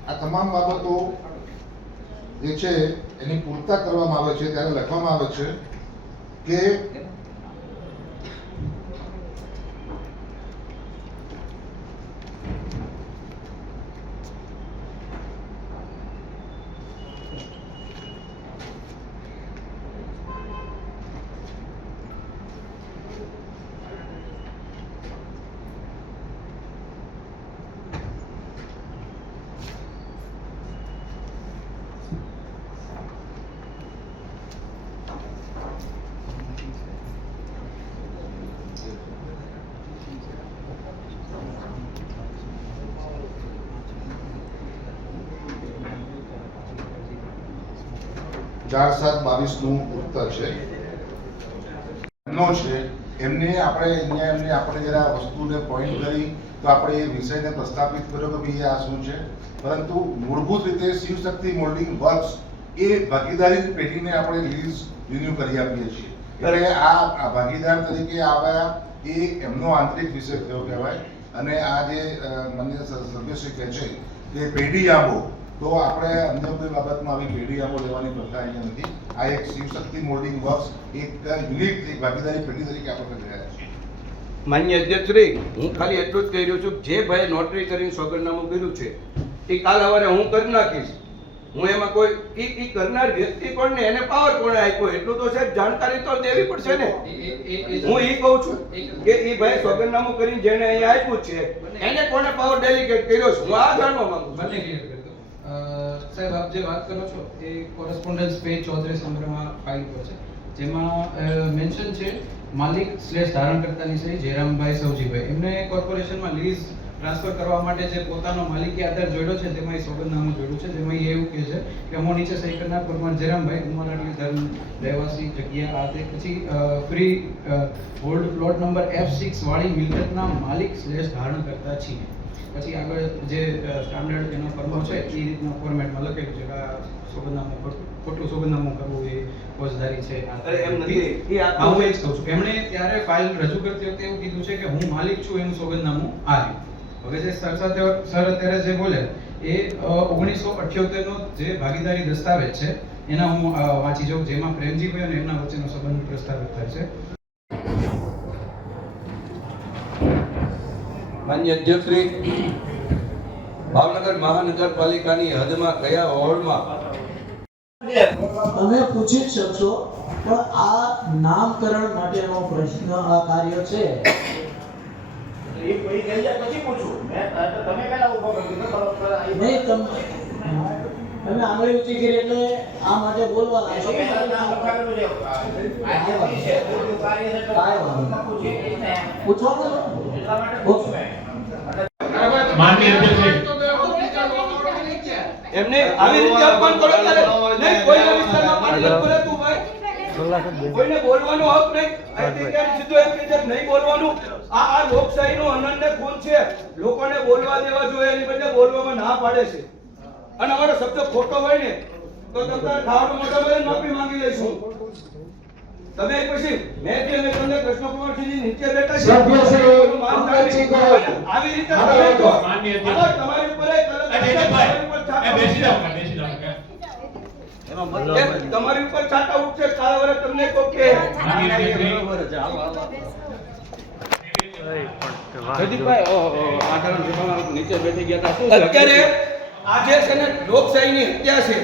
આ તમામ બાબતો જે છે એની પૂર્તતા કરવામાં આવે છે ત્યારે લખવામાં આવે છે કે ચાર 7/22 નું ઉત્તર છે એમનો છે. એમને આપણે અહીંયા એમને આપણે જરા આ વસ્તુને પોઈન્ટ કરી તો આપણે એ વિષયને પ્રસ્થાપિત કર્યો કે ભાઈ આ શું છે, પરંતુ મૂળભૂત રીતે શિવશક્તિ મોલ્ડિંગ વર્ક્સ એ ભાગીદારી પેઢીને આપણે લીઝ રિન્યુ કરી આપીએ છીએ. એટલે આ ભાગીદાર તરીકે આવ્યા એ એમનો આંતરિક વિષય થયો કહેવાય. અને આ જે માન્ય સભ્યશ્રી કહે છે કે પેઢી આંબો, તો આપણે અન્ય કોઈ બાબતમાં આવી પેઢી આંબો લેવાની પ્રથા અહીંયા નથી. આ એક શિવશક્તિ મોલ્ડિંગ વર્ક્સ એક યુનિટ, એક ભાગીદારી પેઢી તરીકે આપણે કરી રહ્યા છીએ. માન્ય અધ્યક્ષશ્રી, હું ખાલી એટલું જ કહી રહ્યો છું, જે ભાઈ નોટરી કરીને સોગંદનામું કર્યું છે એ કાલ સવારે હું કરી નાખીશ. હું એમાં કોઈ ઈ કરનાર વ્યક્તિ કોણ ને એને પાવર કોણે આપ્યો એટલું તો સાહેબ જાણકારી તો દેવી પડશે ને. હું ઈ કહું છું કે ઈ ભાઈ સોગંદનામું કરીને જેને અહીંયા આપ્યું છે એને કોણે પાવર ડેલિગેટ કર્યો છે, હું આ જાણવા માંગુ છું. સાહેબ, આપ જે વાત કરો છો એ કોરસ્પોન્ડન્સ પેજ 34 નંબરમાં ફાઇલ પર છે, જેમાં મેન્શન છે માલિક / ધારણકર્તાની સહી જયરામભાઈ સૌજીભાઈ. એમને કોર્પોરેશનમાં લીઝ ટ્રાન્સફર કરવા માટે જે પોતાનો માલિકી આધાર જોડ્યો છે તેમાં એ સોગંદનામું જોડ્યું છે, જેમાં એ એવું કહે છે કે હું નીચે સહી કરનાર પરમાર જયરામભાઈ ઉંમર આટલી, ધર્મ રહેવાસી, જગ્યા આ તે, પછી free hold plot number F6 વાળી મિલકતના માલિક / ધારણકર્તા છીએ. પછી આગળ જે સ્ટાન્ડર્ડ એનો ફોર્મો છે એ રીતના ફોર્મેટમાં લખેલું છે કે આ સોગંદનામું ખોટું સોગંદનામું કરવું એ ફોજદારી છે. એમ નથી, હું એ જ કહું છું કે એમણે ત્યારે ફાઇલ રજૂ કરતી વખતે એવું કીધું છે કે હું માલિક છું, એનું સોગંદનામું આ રહ્યું. હવે જે સર અત્યારે જે બોલે એ 1978 નો જે ભાગીદારી દસ્તાવેજ છે એના હું વાંચી જાઉં, જેમાં પ્રેમજીભાઈ અને એમના વચ્ચેનો સંબંધ પ્રસ્તાવિત થાય છે. માન્ય અધ્યક્ષશ્રી, ભાવનગર મહાનગરપાલિકાની હદમાં કયા વોર્ડમાં તમે પૂછી જ શકશો, પણ આ નામકરણ માટેનો પ્રશ્ન આ કાર્ય છે. એ કોઈ કહી જાય પછી પૂછું મેં તમે પહેલા ઉભો કરી દીધો નહીં, તમે આંગળી ઊંચી કરી એટલે આ માટે બોલવાના છો. પહેલા નામ લખાવેલું છે આજે છે તો કાર્ય છે તો પૂછે એ ને પૂછવાનું એટલા માટે પૂછું મેં. માનનીય અધ્યક્ષ, એમને આવી રીતે અપમાન કરો ત્યારે નહીં, કોઈના વિસ્તારમાં પાણી નથી ભરાતું ભાઈ, કોઈને બોલવાનો હક નહીં. અહીંથી ક્યારે સીધો એમ કે નહીં બોલવાનું. આ લોકશાહીનું અનન્ય ખૂન છે. લોકોને બોલવા દેવા જોઈએ, એની બદલે બોલવામાં ના પાડે છે. અને અમારો શબ્દ ખોટો હોય ને તો તમે ઠાવડું મોઢા પર માફી માંગી લઈશું. તમે પછી મેં કે મેં તમને કૃષ્ણકુમારસિંહજી નીચે બેઠા છે સભ્યશ્રી માન જાળવી. આવી રીતે તમે તો માનનીય આમાં તમારી ઉપર એક બેસી જાઓ બેસી જાઓ તમારી ઉપર છાંટા ઉઠશે. કાળા વરસ તમને કહો કે અત્યારે આજે છે ને લોકશાહીની હત્યા છે.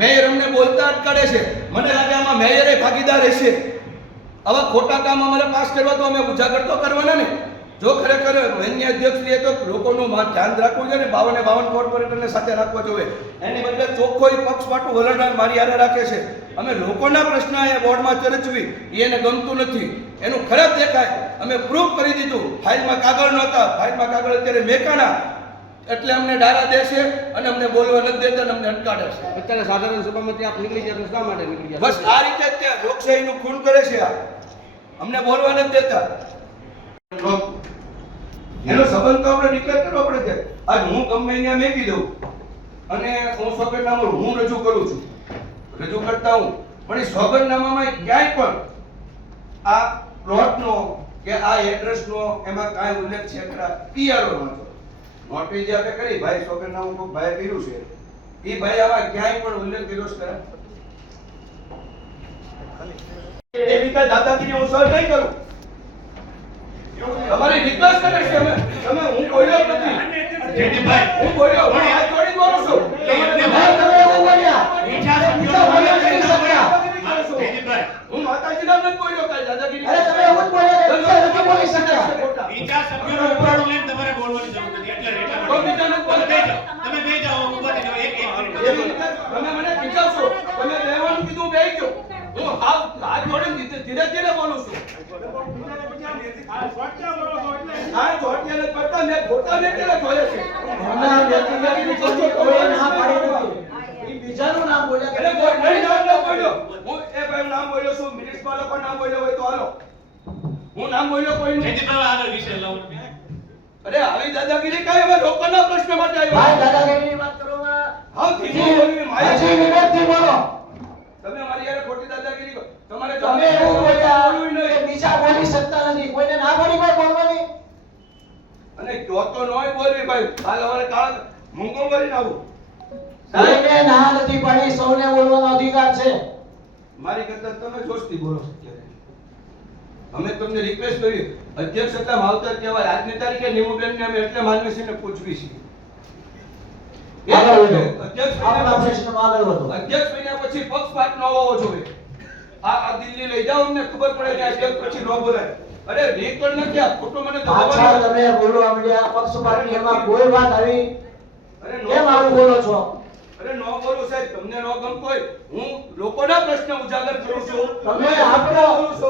મેયર અમને બોલતા અટકાડે છે. મને લાગે આમાં મેયરે ભાગીદાર હશે. આવા ખોટા કામ અમારે પાસ કરવા તો અમે ઉજાગર તો કરવાના ને. જો ખરેખર માન્ય અધ્યક્ષશ્રીએ તો લોકોનું ધ્યાન રાખવું જોઈએ ને 52 કોર્પોરેટરને સાથે રાખવા જોઈએ. એની બદલે ચોખ્ખો પક્ષપાટું વલણ મારી હારે રાખે છે. અમે લોકોના પ્રશ્ન એ બોર્ડમાં ચર્ચવી એને ગમતું નથી. એનું ખરાબ દેખાય અમે પ્રૂફ કરી દીધું. ફાઇલમાં કાગળ નહોતા, ફાઇલમાં કાગળ અત્યારે મેકાના, એટલે અમને ડારા દેશે અને અમને બોલવા નથી દેતા અને અમને અટકાડે છે. અત્યારે સાધારણ સભામાંથી આપ નીકળી ગયા તો શા માટે નીકળી ગયા? બસ આ રીતે જ તે લોકશાહીનું ખૂન કરે છે. આ અમને બોલવા નથી દેતા. એનો સંબંધ તો આપણે ડિક્લેર કરવો પડે છે. આજ હું ગમે ત્યાં મેકી દઉં અને હું સોગંદનામું હું રજૂ કરું છું, રજૂ કરતા હું, પણ એ સોગંદનામામાં ક્યાંય પણ આ પ્લોટનો કે આ એડ્રેસનો એમાં કાંઈ ઉલ્લેખ છે ખરા? પીઆરઓ નહોતો. નોટરી જે આપણે કરી ભાઈ સોગંદનામું કોઈ ભાઈ કર્યું છે એ ભાઈ આમાં ક્યાંય પણ ઉલ્લેખ કર્યો છે ખરા? એવી રીતે દાદાગીરી હું સહન નહીં કરું. તમારી રિક્વેસ્ટ કરે છે અમે. તમે હું બોલ્યો નથી. હું બોલ્યો હું હાથ જોડી બોલું છું. હું માતાજી નામ નથી બોલ્યો કાંઈ દાદાગીરી. અરે તમે એવું જ બોલ્યા કે બીજા નથી બોલી શક્યા. બીજા સભ્યોનો ઉપરાણો લઈને તમારે બોલવાની જરૂર નથી. એટલે બીજા નથી બોલતા. તમે બે જાઓ ઉભા થઈ જાઓ. એક એવી રીતે તમે મને ખીચાવશો. તમે રહેવાનું કીધું હું બેસી ગયો. હું હાથ જોડીને ધીરે ધીરે બોલું છું. હા, ચોટિયા નથી પડતા. મેં ખોટા વ્યક્તિને જોયા છે. એમના વ્યક્તિગત રીતે કોઈ ના પાડી નથી. એ બીજાનું નામ બોલ્યા અરે કોઈ નહીં નામ ન બોલ્યો. હું એ ભાઈ નામ બોલ્યો છું. મિનિસ્ટમાં લોકો નામ બોલ્યો હોય તો હાલો. હું નામ બોલ્યો કોઈ નહીં. આગળ વિષય લાવો. અરે આવી દાદાગીરી કાંઈ હવે લોકોના પ્રશ્ન માટે ભાઈ આવ્યો. દાદાગીરીની વાત કરવામાં હા, ધીમું બોલવી માયા હજી છે. વિનંતી બોલો. તમે મારી યારે ખોટી દાદાગીરી કરો. તમારે જો તમે એવું બોલ્યા બોલવું કે નહીં. બીજા બોલી શકતા નથી. કોઈને ના પાડી કોઈ બોલવાની. અને જો તો નોય બોલવી ભાઈ. કાલ સવારે કાળ મૂંગો કરીને આવું. કોઈને ના નથી પાડી. સૌને બોલવાનો અધિકાર છે. મારી કરતા તમે જોશથી બોલો છો અત્યારે. અમે તમને રિક્વેસ્ટ કરી અધ્યક્ષ હતા માવતર કહેવાય. આજની તારીખે નિમુબેનને અમે એટલે માનવીસીને પૂછવી છે. આગળ વધો. અધ્યક્ષ આપણા બન્યા પ્રશ્નમાં આગળ વધો. અધ્યક્ષ બન્યા પછી પક્ષપાત ન હોવો જોઈએ. આ દિલ્હી લઈ જાઓ અમને ખબર પડે કે અધ્યક્ષ પછી ન બોલાય. અરે રેકોર્ડ નથી. આ ખોટો મને પાછા દબાવવાનો. તમે બોલવા માંડ્યા. પક્ષપાતની એમાં કોઈ વાત આવી. અરે કેમ આવું બોલો છો? અરે ન બોલું સાહેબ. તમને ન ગમતો હોય હું લોકોના પ્રશ્ન ઉજાગર કરું છું. તમે આપણો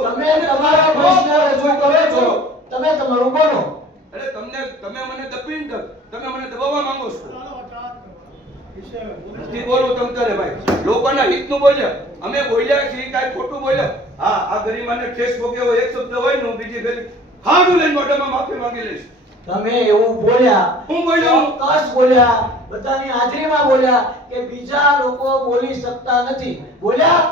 તમે તમારા પ્રશ્ન રજૂ કરો છો. તમે તમારું બોલો. અરે તમે મને દબીને તમે મને દબાવવા માંગો છો. નથી બોલું તમ તારે ભાઈ. લોકોના હિતનું બોલ્યા. અમે બોલ્યા છીએ કાંઈ ખોટું બોલ્યા. હા, આ ગરીમાને ઠેસ ભોગવ્યો એક શબ્દ હોય ને હું બીજી ઘડી ખાડું લઈને મોઢામાં માફી માંગી લઈશ. તમે એવું બોલ્યા. હું બોલ્યો? ચોક્કસ બોલ્યા. બધાની હાજરીમાં બોલ્યા કે બીજા લોકો બોલી શકતા નથી. બોલ્યા?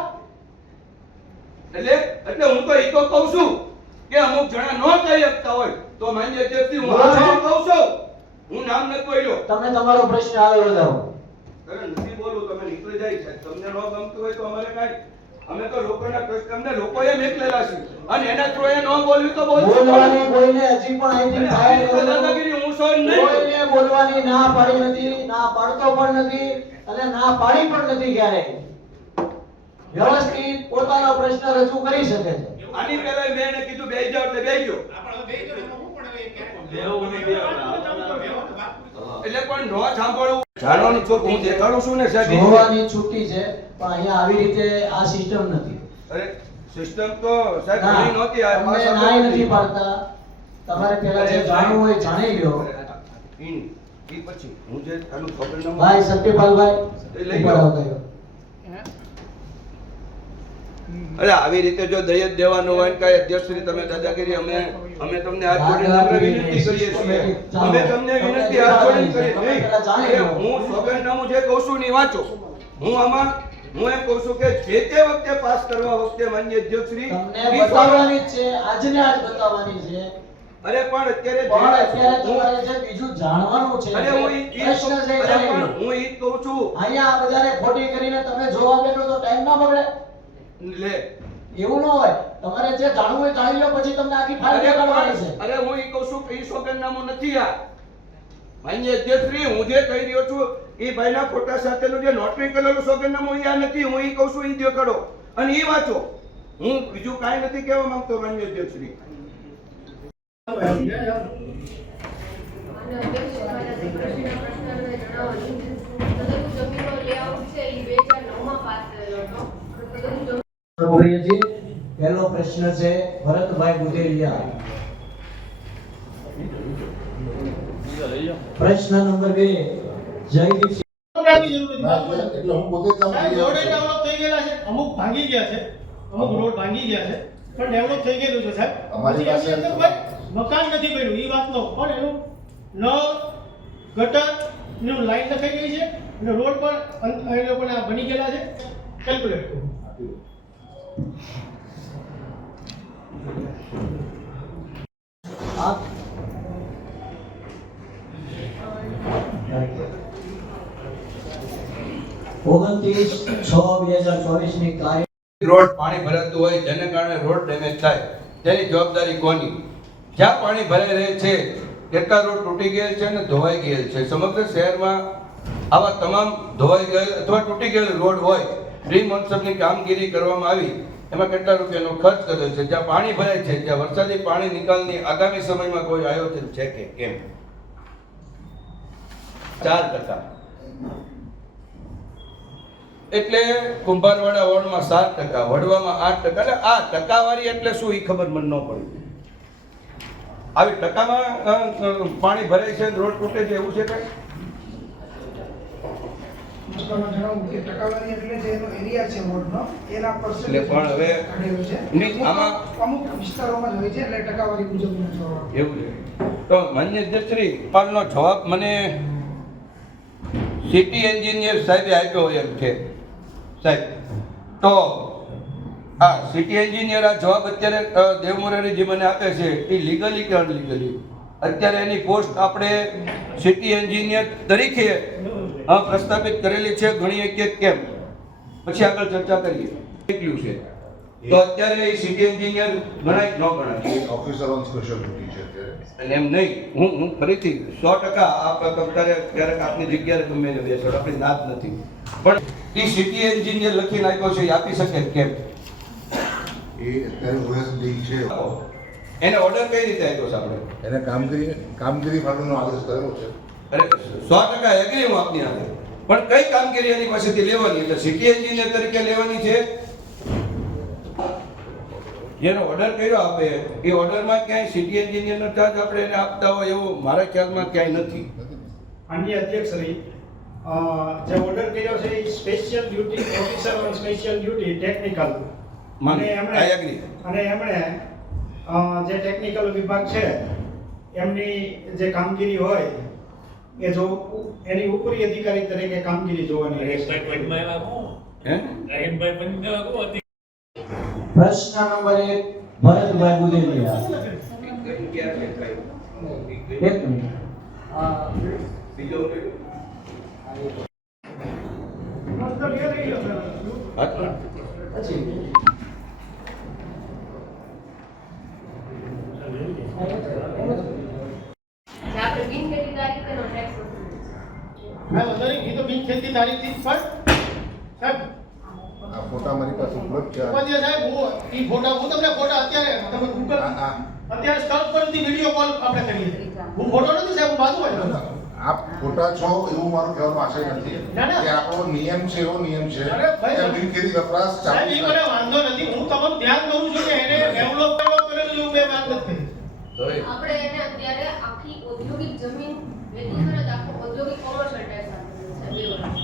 એટલે હું તો એ તો કહું છું કે અમુક જણા ન કહી શકતા હોય તો માન્ય અધ્યક્ષજી હું બોલો. આ કહું છું. હું નામ નથી બોલ્યો. તમે તમારો પ્રશ્ન આગળ વધારો. અરે નથી બોલું. તમે નીકળી જાય છે. તમને ન ગમતું હોય તો અમારે કાંઈ. અમે તો લોકોના પ્રશ્ન અમને લોકોએ મેકલેલા છે અને એના થ્રુ એ ન બોલવી તો બોલવું બોલવાની કોઈને હજી પણ અહીંથી થાય નથી. દાદાગીરી હું સહન નહીં કરું. કોઈને બોલવાની ના પાડી નથી. ના પાડતો પણ નથી અને ના પાડી પણ નથી ક્યારેય. વ્યવસ્થિત પોતાનો પ્રશ્ન રજૂ કરી શકે છે. આની પહેલા મેં એને કીધું બેસી જાઓ એટલે બેસી ગયો. એટલે પણ ન સાંભળવું જાણવાનું ચોક હું દેખાડું છું ને સાહેબ. જોવાની છૂટી છે પણ અહીંયા આવી રીતે આ સિસ્ટમ નથી. અરે સિસ્ટમ તો સાહેબ ના, ઘણી નહોતી. આ તમે પાછા નાય નથી પાડતા. તમારે પહેલા જે જાણવું હોય જાણી લો. ઈ પછી હું જે આનું સોગંદનામું ભાઈ સત્યપાલભાઈ એ લઈ ઉપર લો. આવતા રહ્યો. અરે આવી રીતે જો દહેજ દેવાનું હોય ને કાંઈ અધ્યક્ષશ્રી તમે દાદાગીરી અમે તમને હાથ જોડીને નમ્ર વિનંતી કરીએ છીએ. અમે તમને વિનંતી હાથ જોડીને કરીએ નહીં. હું સોગંદનામું જે કહું છું નહીં વાંચો. હું એમ કહું છું કે જે તે વખતે પાસ કરવા વખતે માન્ય અધ્યક્ષશ્રી તમને બતાવવાની જ છે, આજને આજ બતાવવાની છે. અરે પણ અત્યારે તમારે જે બીજું જાણવાનું છે, અરે હું પ્રશ્ન છે એ જાણી લો. હું ઈ જ કહું છું. અહીંયા આ બધાને ખોટી કરીને તમે જોવા બેઠો તો ટાઈમ ના બગડે. લે એવું ન હોય. તમારે જે જાણવું હોય જાણી લો, પછી તમને આખી ફાઇલ દેખાડવાની છે. અરે હું ઈ કહું છું કે ઈ સોગંદનામું નથી આ માન્ય અધ્યક્ષશ્રી. હું જે કહી રહ્યો છું ઈ ભાઈના ફોટા સાથેનું જે નોટરી કરેલું સોગંદનામું ઈ આ નથી. હું ઈ કહું છું ઈ દેખાડો અને ઈ વાંચો. હું બીજું કાંઈ નથી કહેવા માંગતો માન્ય અધ્યક્ષશ્રી. પ્રિયજી, પહેલો પ્રશ્ન છે ભરતભાઈ બુધેલિયા. પ્રશ્ન નંબર 2 જયદીપ એટલે હું પોતે જ સાહેબ, રોડ એ ડેવલપ થઈ ગયેલા છે, અમુક ભાંગી ગયા છે, અમુક રોડ ભાંગી ગયા છે, પણ ડેવલપ થઈ ગયેલું છે સાહેબ. અમારી પછી પાસે એની અંદર કોઈ મકાન નથી બન્યું, એ વાતનો પણ એનું નળ ગટર નું લાઈન લખાઈ ગઈ છે અને રોડ પર એ લોકોને આ બની ગયેલા છે. કેલ્ક્યુલેટ કરો. આ 29/6/2024 ની તારીખ રોડ પાણી ભરાતું હોય જેને કારણે રોડ ડેમેજ થાય તેની જવાબદારી કોની? જ્યાં પાણી ભરાઈ રહે છે કેટલા રોડ તૂટી ગયેલ છે અને ધોવાઈ ગયેલ છે. સમગ્ર શહેરમાં આવા તમામ ધોવાઈ ગયેલ અથવા તૂટી ગયેલ રોડ હોય રિમોન્સરની કામગીરી કરવામાં આવી એમાં કેટલા રૂપિયાનો ખર્ચ કર્યો છે? જ્યાં પાણી ભરાય છે ત્યાં વરસાદી પાણી નિકાલની આગામી સમયમાં કોઈ આયોજન છે કે કેમ? 4%. એટલે કુંભારવાડા વોર્ડમાં 7%, વડવામાં 8%. એટલે આ ટકાવારી એટલે શું એ ખબર મને ન પડી. આવી ટકામાં પાણી ભરાય છે રોડ તૂટે છે એવું છે કઈ? જણાવું કે ટકાવારી એટલે જે એનો એરિયા છે વોર્ડનો એના એટલે પણ percentage હવે કાઢેલું છે. નહીં, આમાં અમુક વિસ્તારોમાં જ હોય છે એટલે ટકાવારી મુજબનો જવાબ. એવું છે. તો માન્ય અધ્યક્ષશ્રી પાલનો જવાબ મને સિટી એન્જિનિયર સાહેબે આપ્યો હોય એમ છે સાહેબ. તો આ સિટી એન્જિનિયર આ જવાબ અત્યારે દેવમોરારીજી મને આપે છે એ લીગલી કે અનલીગલી? અત્યારે એની પોસ્ટ આપણે સિટી એન્જિનિયર તરીકે પ્રસ્થાપિત કરેલી છે, ગણીએ કે કેમ? પછી આગળ ચર્ચા કરીએ. કેટલું છે તો અત્યારે એ સિટી એન્જિનિયર ગણાય ન ગણાય? ઓફિસર ઓન સ્પેશિયલ ડ્યુટી છે અત્યારે. અને એમ નહીં, હું ફરીથી 100% આપ ક્યારેક આપની જગ્યાએ ગમે તે બેસો, આપણી નાત નથી, પણ એ સિટી એન્જિનિયર લખીને આપ્યો છે એ આપી શકે કેમ? એ અત્યારે ઓએસડી છે. એને ઓર્ડર કઈ રીતે આપ્યો છે આપણે? એને કામગીરી માટેનો આદેશ કરેલો છે. અરે 100% એગ્રી હું આપની સાથે, પણ કઈ કામગીરી એની પાસેથી લેવાની? એટલે સિટી એન્જિનિયર તરીકે લેવાની છે. જેનો ઓર્ડર કર્યો આપે એ ઓર્ડરમાં ક્યાંય સિટી એન્જિનિયરનો ચાર્જ આપણે એને આપતા હોય એવું મારા ખ્યાલમાં ક્યાંય નથી. માનનીય અધ્યક્ષશ્રી, જે ઓર્ડર કર્યો છે એ special duty officer on special duty technical અને એમણે જે ટેકનિકલ વિભાગ છે એમની જે કામગીરી હોય એ જો એની ઉપરી અધિકારી તરીકે કામગીરી જોવાની રહેશે. પ્રશ્ન નંબર 1 ભરતભાઈ બુધેલિયા. એક મિનિટ. પછી આપણે બિનખેતી તારીખનો ટેક્સ હા, વાંધો નહીં, એ તો બિનખેતી તારીખથી જ પણ સાહેબ આ ફોટા મારી પાસે ઉપલબ્ધ છે. ઉપાધ્યાય સાહેબ, હું તમને ફોટા અત્યારે તમે ગૂગલ અત્યારે સ્થળ પરથી વિડીયો કોલ આપણે કરીએ. હું ફોટો નથી સાહેબ, હું બાજુમાં જ છું. આપ ખોટા છો એવું મારો કહેવાનો આશય નથી. ના, ના. કે આપણો નિયમ છે એવો નિયમ છે અરે ભાઈ, કે બિનખેતી વપરાશ સાહેબ, એ મને ચાલુ વાંધો નથી. હું તમારું ધ્યાન દઉં છું કે એને ડેવલપ કરેલું એવું મેં વાત નથી કરી. આપણે એને અત્યારે આખી ઔદ્યોગિક જમીન વેચી કરે તો આખો ઔદ્યોગિક કોમર્શિયલ ટેક્સ આપે છે 2 વર્ષ.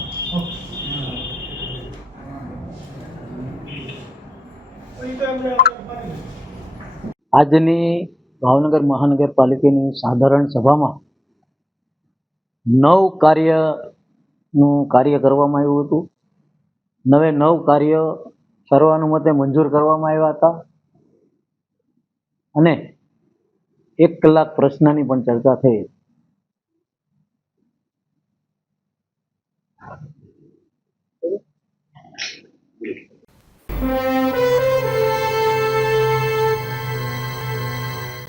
આજની ભાવનગર મહાનગરપાલિકાની સાધારણ સભામાં 9 કાર્યનું કાર્ય કરવામાં આવ્યું હતું. 9 કાર્ય સર્વાનુમતે મંજૂર કરવામાં આવ્યા હતા અને 1 કલાક પ્રશ્નની પણ ચર્ચા થઈ.